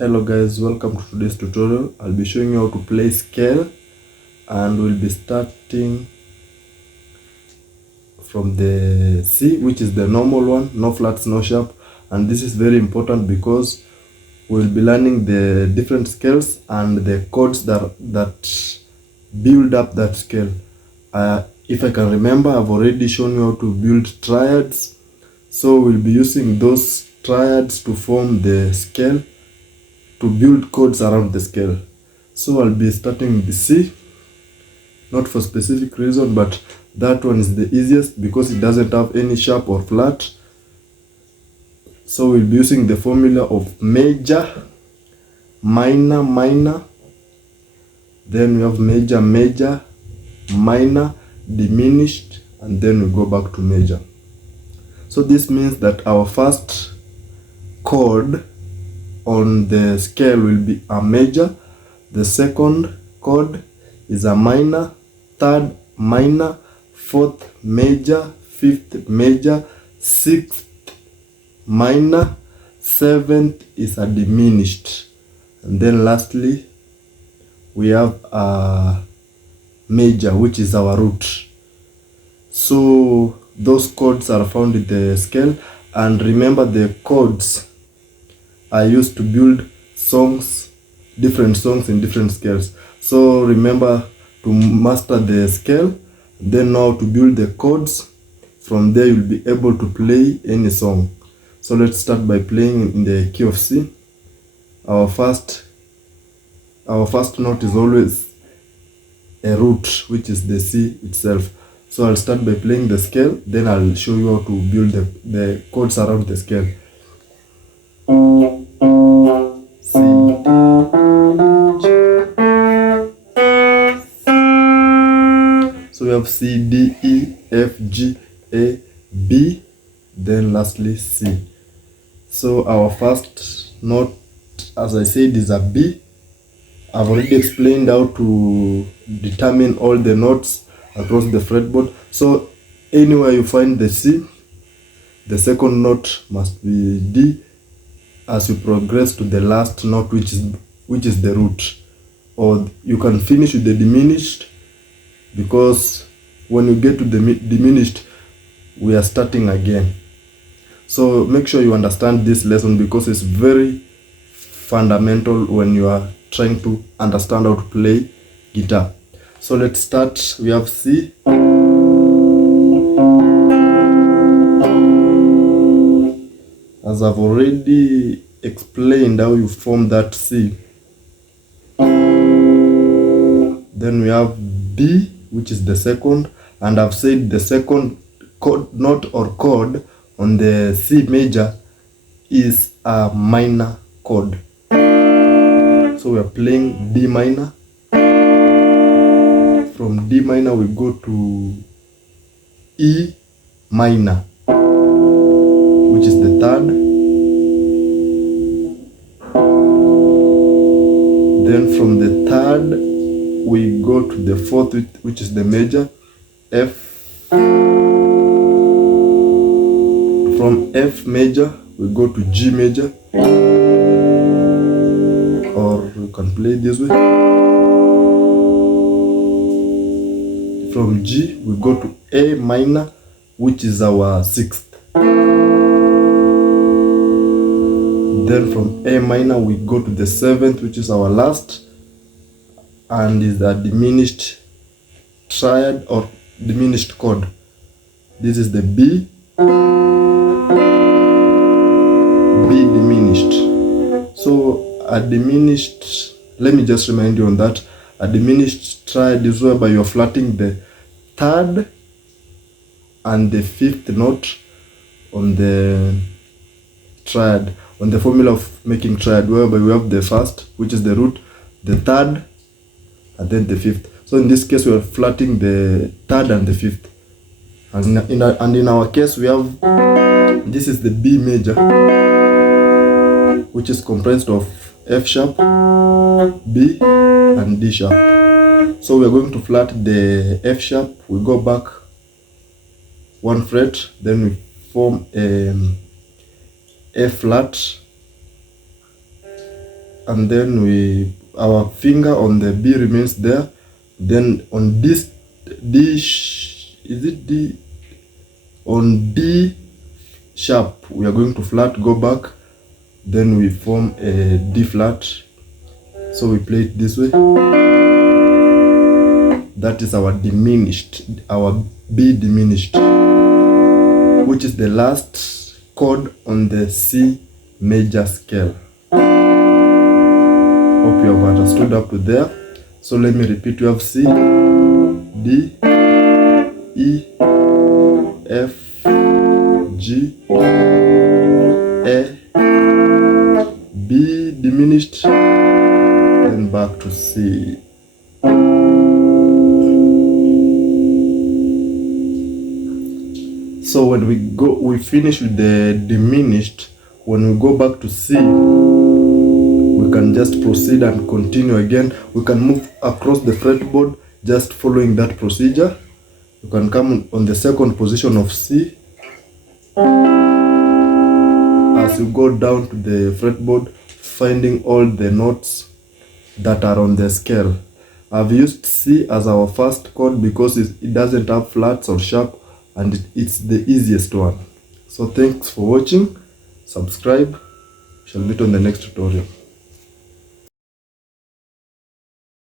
Hello guys, welcome to today's tutorial. I'll be showing you how to play scale, and we'll be starting from the C, which is the normal one, no flats, no sharp. And this is very important because we'll be learning the different scales and the chords that build up that scale. If I can remember, I've already shown you how to build triads, so we'll be using those triads to form the scale, to build chords around the scale. So I'll be starting with the C, not for specific reason, but that one is the easiest because it doesn't have any sharp or flat. So we'll be using the formula of major, minor, minor, then we have major, major, minor, diminished, and then we go back to major. So this means that our first chord on the scale will be a major, the second chord is a minor, third minor, fourth major, fifth major, sixth minor, seventh is a diminished, and then lastly we have a major, which is our root. So those chords are found in the scale, and remember the chords are used to build songs, different songs in different scales. So remember to master the scale, then know how to build the chords. From there you'll be able to play any song. So let's start by playing in the key of C. Our first note is always a root, which is the C itself. So I'll start by playing the scale, then I'll show you how to build the chords around the scale. C, so we have C, D, E, F, G, A, B, then lastly C. So our first note, as I said, is a B. I've already explained how to determine all the notes across the fretboard. So anywhere you find the C, the second note must be D as you progress to the last note, which is the root. Or you can finish with the diminished, because when you get to the diminished, we are starting again. So make sure you understand this lesson because it's very fundamental when you are trying to understand how to play guitar. So let's start. We have C. As I've already explained how you form that C. Then we have B, which is the second, and I've said the second chord, note or chord on the C major is a minor chord. So we are playing D minor. From D minor we go to E minor, which is the third. Then from the third we go to the fourth, which is the major, F. From F major we go to G major, or we can play this way. From G we go to A minor, which is our sixth. Then from A minor we go to the seventh, which is our last, and is a diminished triad or diminished chord. This is the B diminished. So a diminished, let me just remind you on that, a diminished triad is whereby you're flatting the third and the fifth note on the triad, on the formula of making triad, whereby we have the first, which is the root, the third, and then the fifth. So in this case we are flatting the third and the fifth, and in our case we have, this is the B major, which is comprised of F sharp, B, and D sharp. So we are going to flat the F sharp. We go back one fret, then we form a flat, and then our finger on the B remains there. Then on this on D sharp, we are going to flat, go back, then we form a D flat. So we play it this way. That is our diminished, our B diminished, which is the last chord on the C major scale. Hope you have understood up to there. So let me repeat. We have C, D, E, F, G, A, B diminished, then back to C. So when we finish with the diminished. When we go back to C, we can just proceed and continue again. We can move across the fretboard just following that procedure. You can come on the second position of C. As you go down to the fretboard, finding all the notes that are on the scale. I've used C as our first chord because it doesn't have flats or sharp, and it's the easiest one. So thanks for watching. Subscribe. Shall meet on the next tutorial.